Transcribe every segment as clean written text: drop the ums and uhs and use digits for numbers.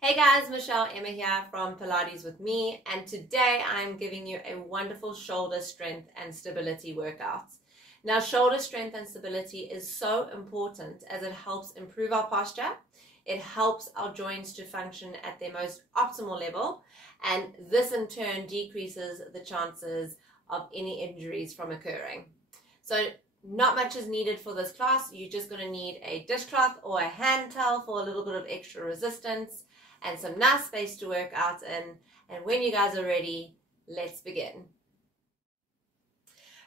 Hey guys, Michelle Emma here from Pilates with me, and today I'm giving you a wonderful shoulder strength and stability workout. Now, shoulder strength and stability is so important as it helps improve our posture. It helps our joints to function at their most optimal level, and this in turn decreases the chances of any injuries from occurring. So not much is needed for this class. You're just going to need a dishcloth or a hand towel for a little bit of extra resistance and some nice space to work out in. And when you guys are ready, let's begin.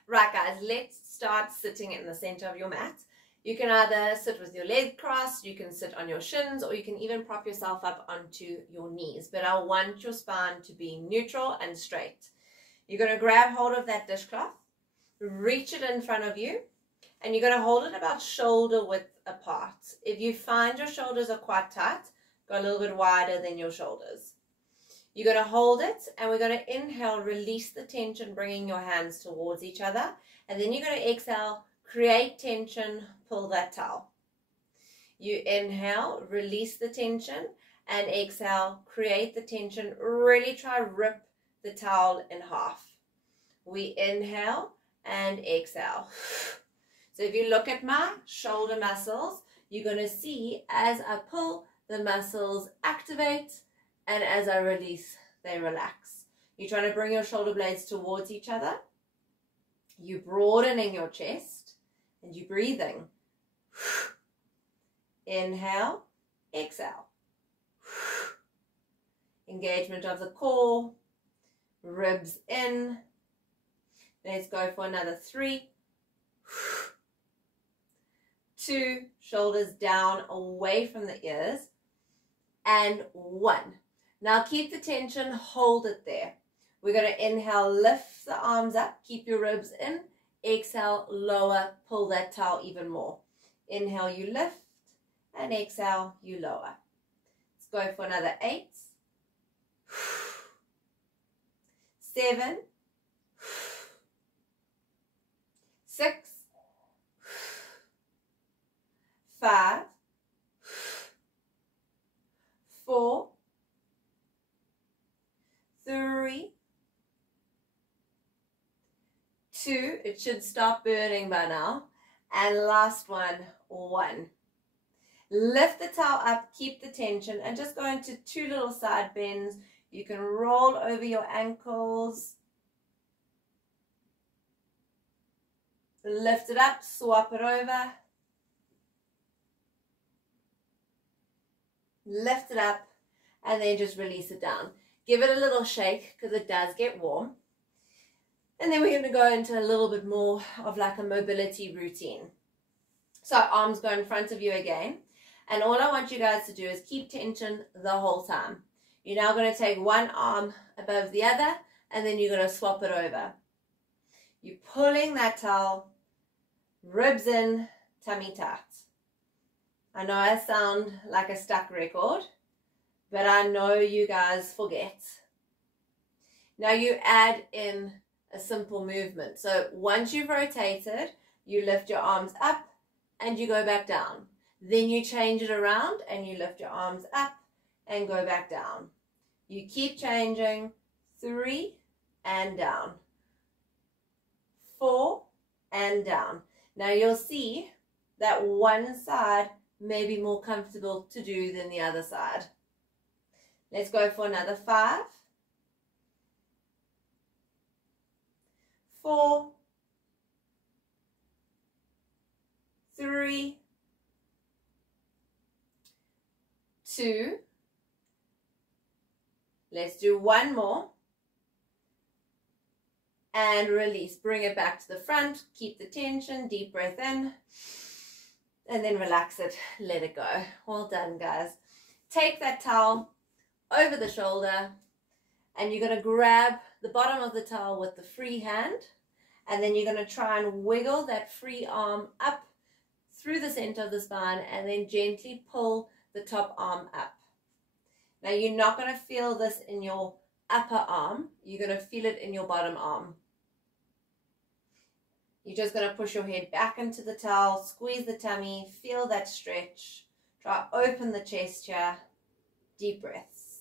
Right guys, let's start sitting in the center of your mat. You can either sit with your legs crossed, you can sit on your shins, or you can even prop yourself up onto your knees. But I want your spine to be neutral and straight. You're going to grab hold of that dishcloth, reach it in front of you, and you're going to hold it about shoulder width apart. If you find your shoulders are quite tight, go a little bit wider than your shoulders. You're going to hold it, and we're going to inhale, release the tension, bringing your hands towards each other. And then you're going to exhale, create tension, pull that towel. You inhale, release the tension, and exhale, create the tension. Really try rip the towel in half. We inhale and exhale. So if you look at my shoulder muscles, you're going to see as I pull, the muscles activate, and as I release, they relax. You're trying to bring your shoulder blades towards each other. You're broadening your chest, and you're breathing. Inhale, exhale. Engagement of the core, ribs in. Let's go for another 3, 2, shoulders down away from the ears, and 1. Now keep the tension, hold it there. We're going to inhale, lift the arms up, keep your ribs in. Exhale, lower, pull that towel even more. Inhale, you lift, and exhale, you lower. Let's go for another 8, 7, 6, 5, 4, 3, 2, it should stop burning by now, and last one, 1. Lift the towel up, keep the tension, and just go into 2 little side bends. You can roll over your ankles, lift it up, swap it over, lift it up, and then just release it down. Give it a little shake because it does get warm. And then we're going to go into a little bit more of like a mobility routine. So arms go in front of you again. And all I want you guys to do is keep tension the whole time. You're now going to take one arm above the other, and then you're going to swap it over. You're pulling that towel, ribs in, tummy tight. I know I sound like a stuck record, but I know you guys forget. Now you add in a simple movement. So once you've rotated, you lift your arms up and you go back down. Then you change it around and you lift your arms up and go back down. You keep changing. 3 and down. 4 and down. Now you'll see that one side may be more comfortable to do than the other side. Let's go for another 5, 4, 3, 2. Let's do one more. And release. Bring it back to the front. Keep the tension. Deep breath in. And then relax it. Let it go. Well done, guys. Take that towel over the shoulder, and you're going to grab the bottom of the towel with the free hand, and then you're going to try and wiggle that free arm up through the center of the spine, and then gently pull the top arm up. Now you're not going to feel this in your upper arm, you're going to feel it in your bottom arm. You're just going to push your head back into the towel, squeeze the tummy, feel that stretch. Try open the chest here. Deep breaths.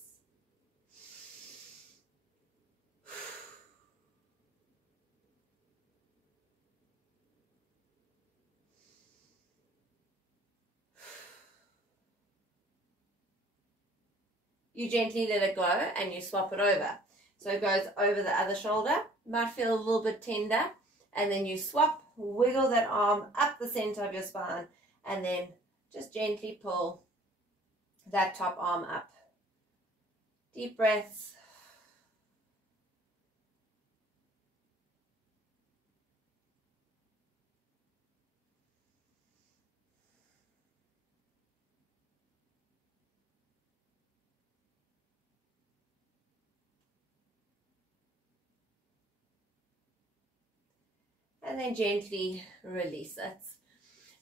You gently let it go and you swap it over. So it goes over the other shoulder. Might feel a little bit tender. And then you swap, wiggle that arm up the center of your spine, and then just gently pull that top arm up. Deep breaths. And then gently release it.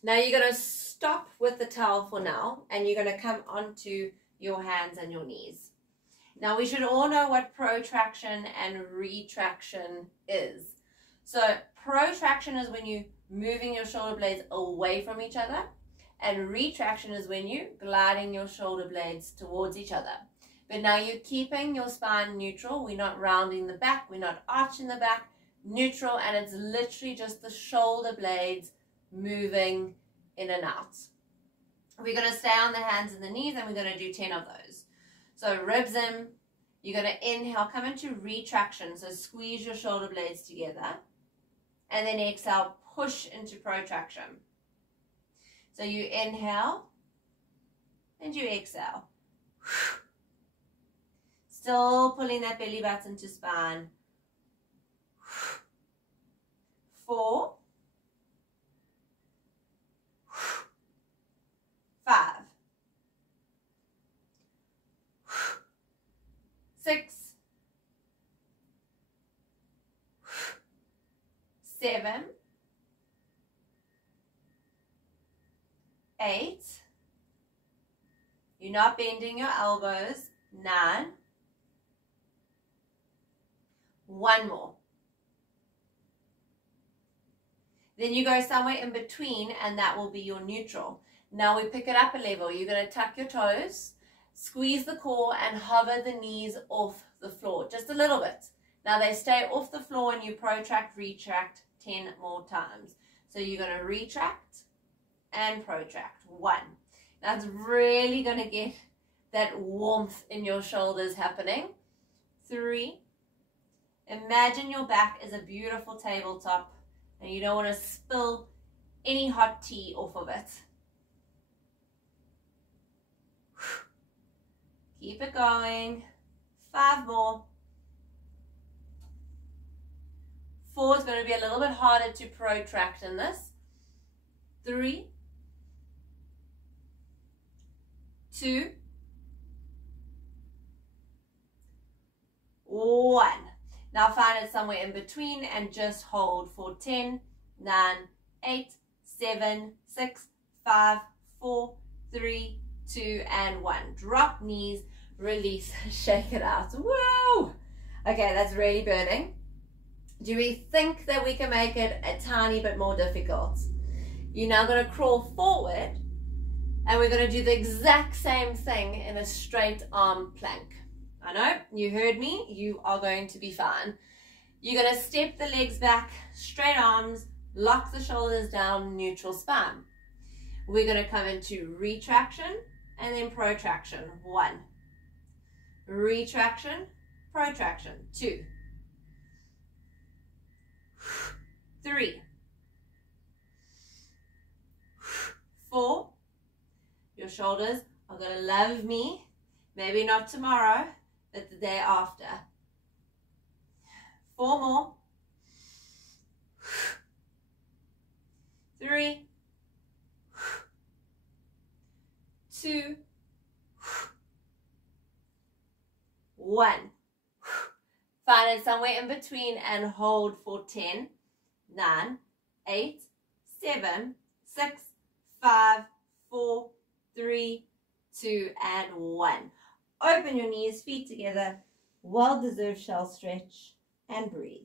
Now you're going to stop with the towel for now, and you're going to come onto your hands and your knees. Now we should all know what protraction and retraction is. So protraction is when you're moving your shoulder blades away from each other, and retraction is when you're gliding your shoulder blades towards each other. But now you're keeping your spine neutral. We're not rounding the back, we're not arching the back, neutral, and it's literally just the shoulder blades moving in and out. We're going to stay on the hands and the knees, and we're going to do 10 of those. So ribs in, you're going to inhale, come into retraction, so squeeze your shoulder blades together, and then exhale, push into protraction. So you inhale, and you exhale. Still pulling that belly button to spine. 4, 5, 6, 7, 8. You're not bending your elbows. 9. One more. Then you go somewhere in between, and that will be your neutral. Now we pick it up a level. You're going to tuck your toes, squeeze the core, and hover the knees off the floor just a little bit. Now they stay off the floor, and you protract, retract 10 more times. So you're going to retract and protract. 1. That's really going to get that warmth in your shoulders happening. 3. Imagine your back is a beautiful tabletop, and you don't want to spill any hot tea off of it. Keep it going. 5 more. 4 is going to be a little bit harder to protract in this. 3, 2, 1. Now find it somewhere in between and just hold for 10, 9, 8, 7, 6, 5, 4, 3, 2, and 1. Drop knees, release, shake it out. Whoa! Okay, that's really burning. Do we think that we can make it a tiny bit more difficult? You're now going to crawl forward, and we're going to do the exact same thing in a straight arm plank. I know, you heard me, you are going to be fine. You're going to step the legs back, straight arms, lock the shoulders down, neutral spine. We're going to come into retraction and then protraction. 1. Retraction, protraction. 2. 3. 4. Your shoulders are going to love me. Maybe not tomorrow, but the day after. 4 more. 3. 2. 1. Find it somewhere in between and hold for 10, 9, 8, 7, 6, 5, 4, 3, 2, and 1. Open your knees, feet together, well-deserved shell stretch, and breathe.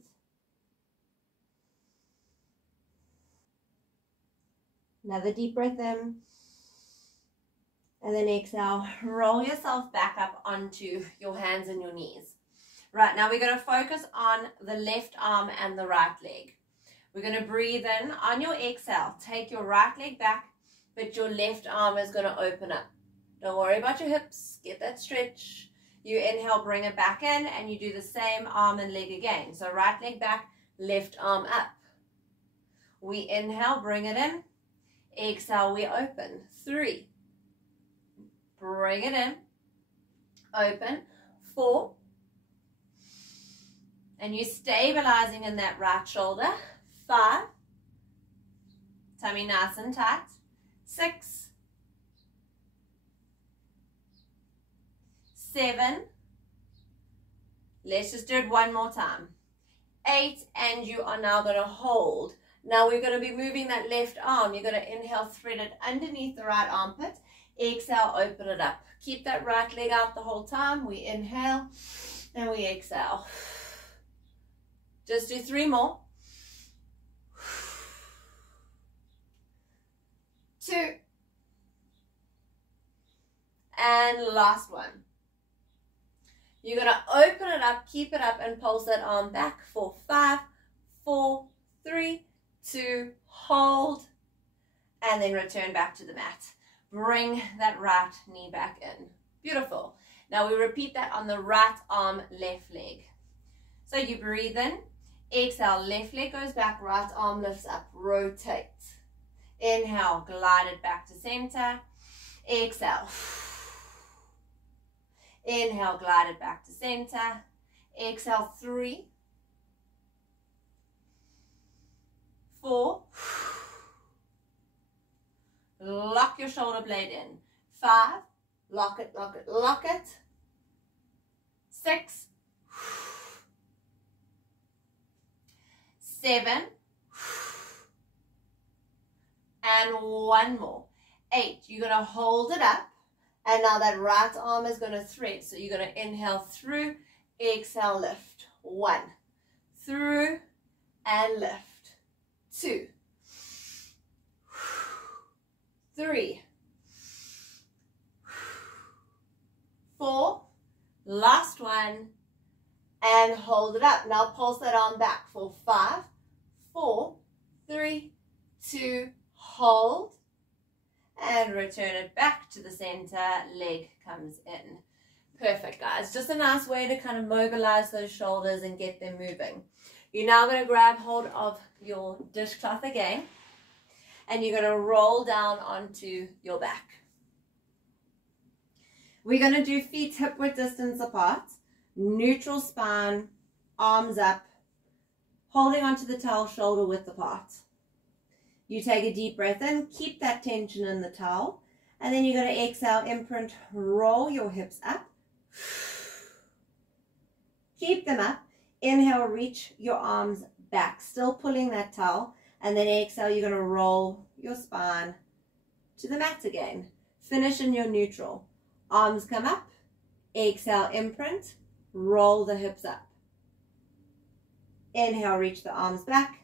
Another deep breath in, And then exhale, roll yourself back up onto your hands and your knees. Right, now we're going to focus on the left arm and the right leg. We're going to breathe in. On your exhale, take your right leg back, but your left arm is going to open up. Don't worry about your hips. Get that stretch. You inhale, bring it back in, and you do the same arm and leg again. So right leg back, left arm up. We inhale, bring it in. Exhale, we open. 3. Bring it in. Open. 4. And you're stabilizing in that right shoulder. 5. Tummy nice and tight. 6. 7. Let's just do it one more time. 8. And you are now going to hold. Now we're going to be moving that left arm. You're going to inhale, thread it underneath the right armpit. Exhale, open it up. Keep that right leg out the whole time. We inhale and we exhale. Just do 3 more. 2. And last one. You're going to open it up, keep it up, and pulse that arm back for 5, 4, 3, 2, hold, and then return back to the mat. Bring that right knee back in. Beautiful. Now we repeat that on the right arm, left leg. So you breathe in, exhale, left leg goes back, right arm lifts up, rotate. Inhale, glide it back to center. Exhale. Inhale, glide it back to center. Exhale, 3, 4. Lock your shoulder blade in. 5. Lock it, lock it, lock it. 6. 7. And 1 more. 8. You're going to hold it up. And now that right arm is going to thread. So you're going to inhale through, exhale, lift. 1. Through and lift. 2. 3. 4. Last one. And hold it up. Now pulse that arm back for 5, 4, 3, 2, hold. And return it back to the center. Leg comes in. Perfect, guys. Just a nice way to kind of mobilize those shoulders and get them moving. You're now going to grab hold of your dishcloth again. And you're going to roll down onto your back. We're going to do feet hip width distance apart. Neutral spine. Arms up. Holding onto the towel, shoulder width apart. You take a deep breath in, keep that tension in the towel, and then you're going to exhale, imprint, roll your hips up. Keep them up. Inhale, reach your arms back, still pulling that towel, and then exhale, you're going to roll your spine to the mat again. Finish in your neutral. Arms come up, exhale, imprint, roll the hips up. Inhale, reach the arms back.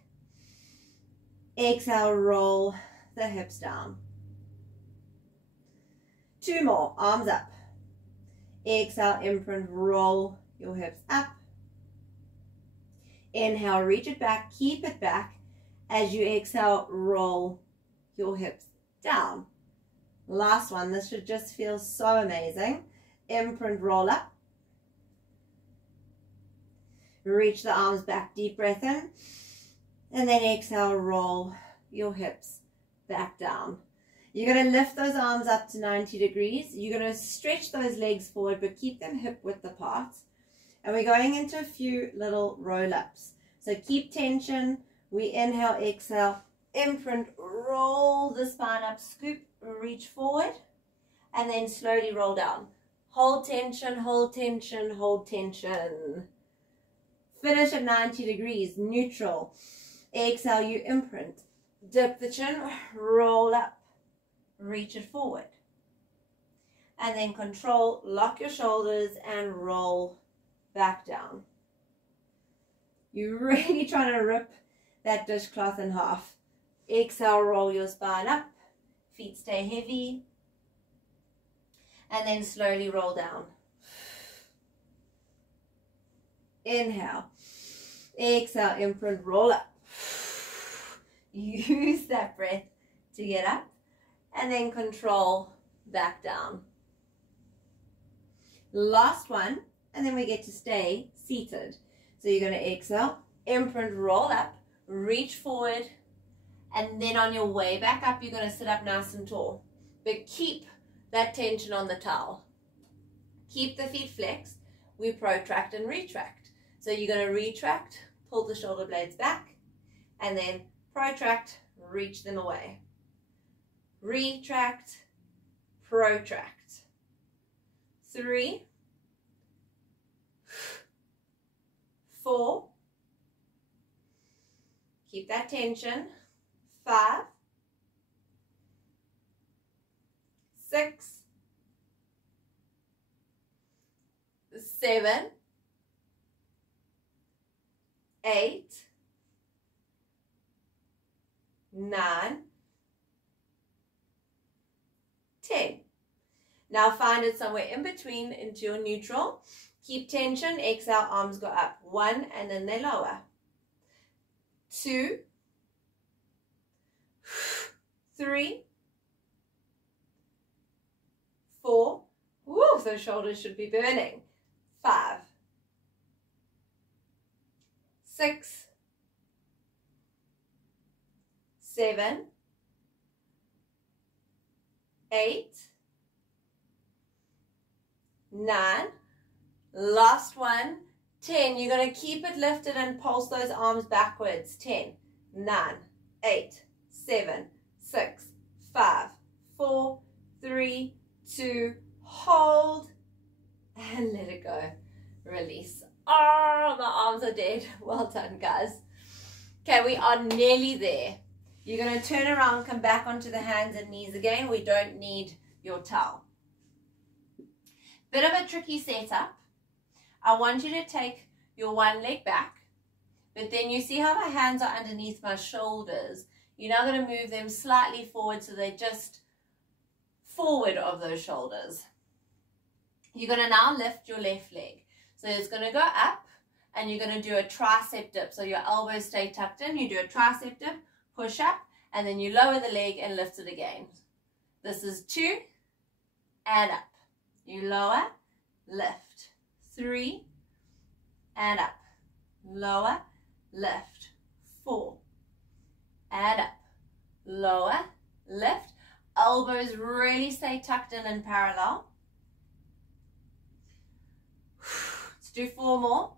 Exhale, roll the hips down. 2 more, arms up. Exhale, imprint, roll your hips up. Inhale, reach it back, keep it back. As you exhale, roll your hips down. Last one, this should just feel so amazing. Imprint, roll up. Reach the arms back, deep breath in. And then exhale, roll your hips back down. You're going to lift those arms up to 90 degrees. You're going to stretch those legs forward, but keep them hip width apart. And we're going into a few little roll-ups. So keep tension. We inhale, exhale, imprint, roll the spine up, scoop, reach forward, and then slowly roll down. Hold tension, hold tension, hold tension. Finish at 90 degrees, neutral. Exhale, you imprint. Dip the chin, roll up, reach it forward. And then control, lock your shoulders and roll back down. You're really trying to rip that dishcloth in half. Exhale, roll your spine up. Feet stay heavy. and then slowly roll down. Inhale. Exhale, imprint, roll up. Use that breath to get up, and then control back down. Last one, and then we get to stay seated. So you're going to exhale, imprint, roll up, reach forward, and then on your way back up, you're going to sit up nice and tall. But keep that tension on the towel. Keep the feet flexed. We protract and retract. So you're going to retract, pull the shoulder blades back, and then protract, reach them away. Retract, protract. 3, 4, keep that tension. 5, 6, 7, 8, 9, 10. Now find it somewhere in between into your neutral. Keep tension, exhale, arms go up. 1, and then they lower. 2, 3, 4, woo, those shoulders should be burning. 5, 6, 7, 8, 9, last one, 10. You're going to keep it lifted and pulse those arms backwards. 10, 9, 8, 7, 6, 5, 4, 3, 2, hold, and let it go. Release. Oh, my arms are dead. Well done, guys. Okay, we are nearly there. You're going to turn around, come back onto the hands and knees again. We don't need your towel. Bit of a tricky setup. I want you to take your one leg back, but then you see how my hands are underneath my shoulders. You're now going to move them slightly forward so they're just forward of those shoulders. You're going to now lift your left leg. So it's going to go up, and you're going to do a tricep dip. So your elbows stay tucked in. You do a tricep dip, push up, and then you lower the leg and lift it again. This is 2 and up. You lower, lift. 3 and up. Lower, lift. 4 and up. Lower, lift. Elbows really stay tucked in and parallel. Let's do 4 more.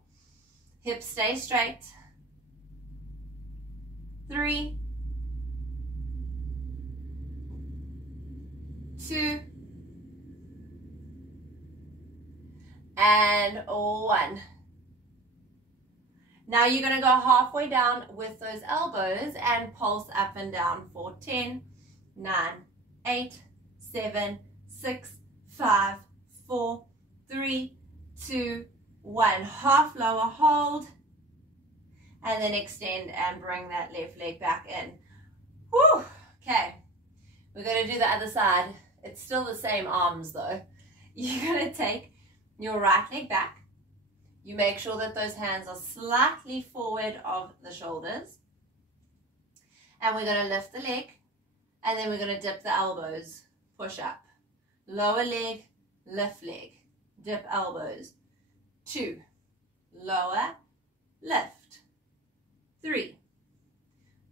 Hips stay straight. 3, 2, and 1. Now you're going to go halfway down with those elbows and pulse up and down for 10, 9, 8, 7, 6, 5, 4, 3, 2, 1. Half lower, hold, and then extend and bring that left leg back in. Whew. Okay, we're going to do the other side. It's still the same arms though. You're going to take your right leg back. You make sure that those hands are slightly forward of the shoulders. And we're going to lift the leg, and then we're going to dip the elbows. Push up. Lower leg, lift leg. Dip elbows. 2. Lower, lift. 3.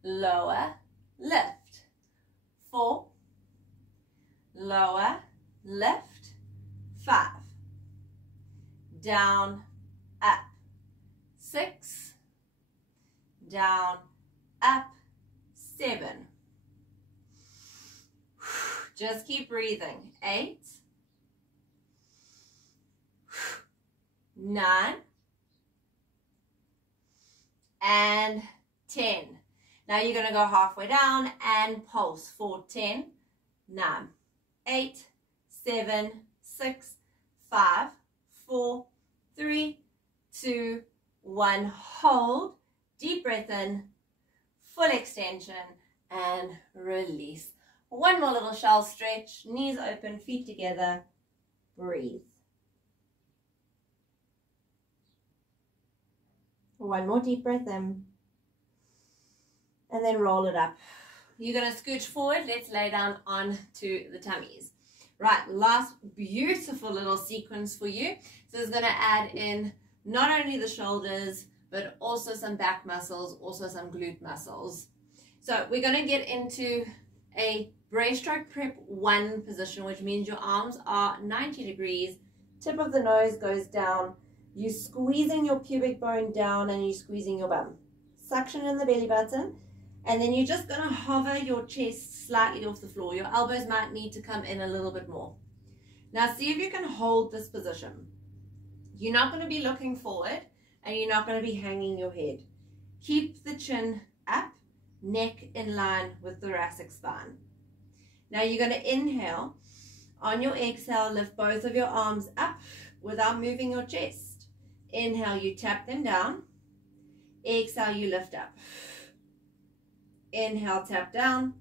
Lower, lift. 4. Lower, lift. 5. Down, up. 6. Down, up. 7. Just keep breathing. 8. 9. And 10. Now you're going to go halfway down and pulse for 10, 9, 8, 7, 6, 5, 4, 3, 2, 1. Hold. Deep breath in. Full extension and release. One more little shell stretch. Knees open, feet together. Breathe. One more deep breath in. And then roll it up. You're going to scooch forward. Let's lay down onto the tummies. Right, last beautiful little sequence for you. So it's going to add in not only the shoulders, but also some back muscles, also some glute muscles. So we're going to get into a breaststroke prep 1 position, which means your arms are 90 degrees. Tip of the nose goes down. You're squeezing your pubic bone down and you're squeezing your bum. Suction in the belly button. And then you're just going to hover your chest slightly off the floor. Your elbows might need to come in a little bit more. Now see if you can hold this position. You're not going to be looking forward and you're not going to be hanging your head. Keep the chin up, neck in line with thoracic spine. Now you're going to inhale. On your exhale, lift both of your arms up without moving your chest. Inhale, you tap them down. Exhale, you lift up. Inhale, tap down.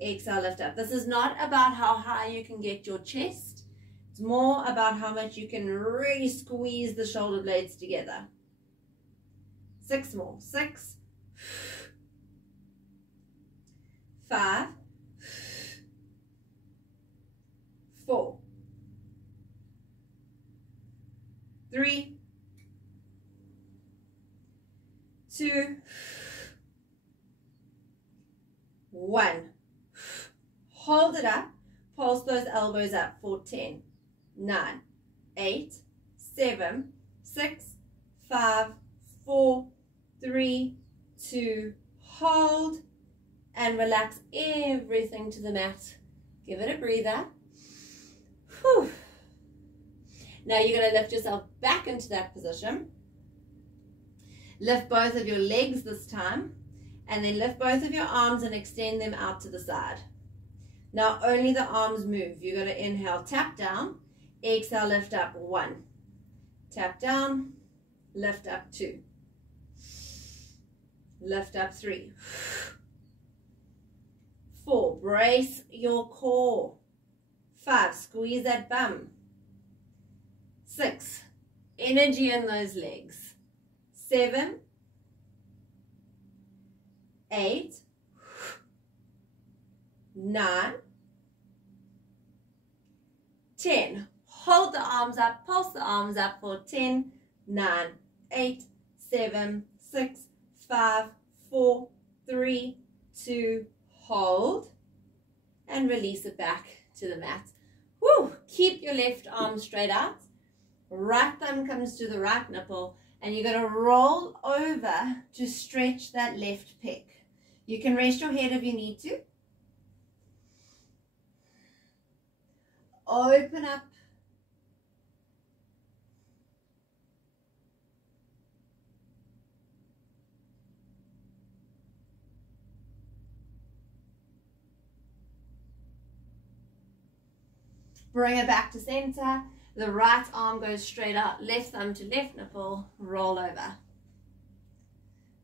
Exhale, lift up. This is not about how high you can get your chest. It's more about how much you can really squeeze the shoulder blades together. 6 more. 6, 5, 4, 3, 2, 1. Hold it up. Pulse those elbows up for 10, 9, 8, 7, 6, 5, 4, 3, 2, hold, and relax everything to the mat. Give it a breather. Whew. Now you're going to lift yourself back into that position. Lift both of your legs this time, and then lift both of your arms and extend them out to the side. Now only the arms move. You're going to inhale, tap down, exhale, lift up 1, tap down, lift up 2, lift up 3, 4, brace your core, 5, squeeze that bum, 6, energy in those legs, 7, 8, 9, 10. Hold the arms up, pulse the arms up for 10, 9, 8, 7, 6, 5, 4, 3, 2, hold, and release it back to the mat. Woo! Keep your left arm straight out. Right thumb comes to the right nipple, and you're going to roll over to stretch that left pec. You can rest your head if you need to. Open up. Bring it back to center. The right arm goes straight out. Left thumb to left nipple. Roll over.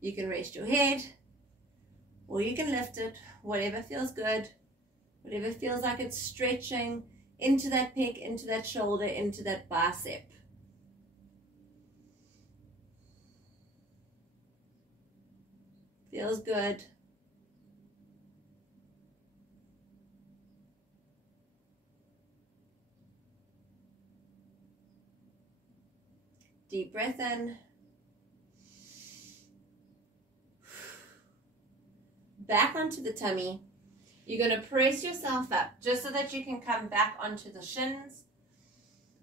You can rest your head, or you can lift it. Whatever feels good. Whatever feels like it's stretching into that pec, into that shoulder, into that bicep. Feels good. Deep breath in. Back onto the tummy. You're going to press yourself up just so that you can come back onto the shins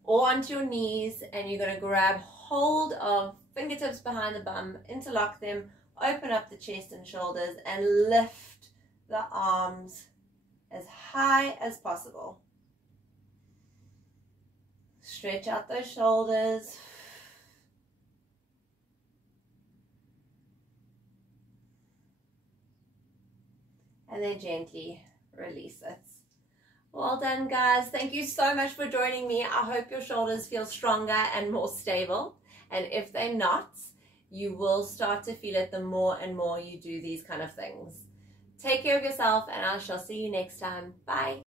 or onto your knees, and you're going to grab hold of fingertips behind the bum, interlock them, open up the chest and shoulders, and lift the arms as high as possible. Stretch out those shoulders. And then gently release it. Well done, guys. Thank you so much for joining me. I hope your shoulders feel stronger and more stable. And if they're not, you will start to feel it the more and more you do these kind of things. Take care of yourself, and I shall see you next time. Bye.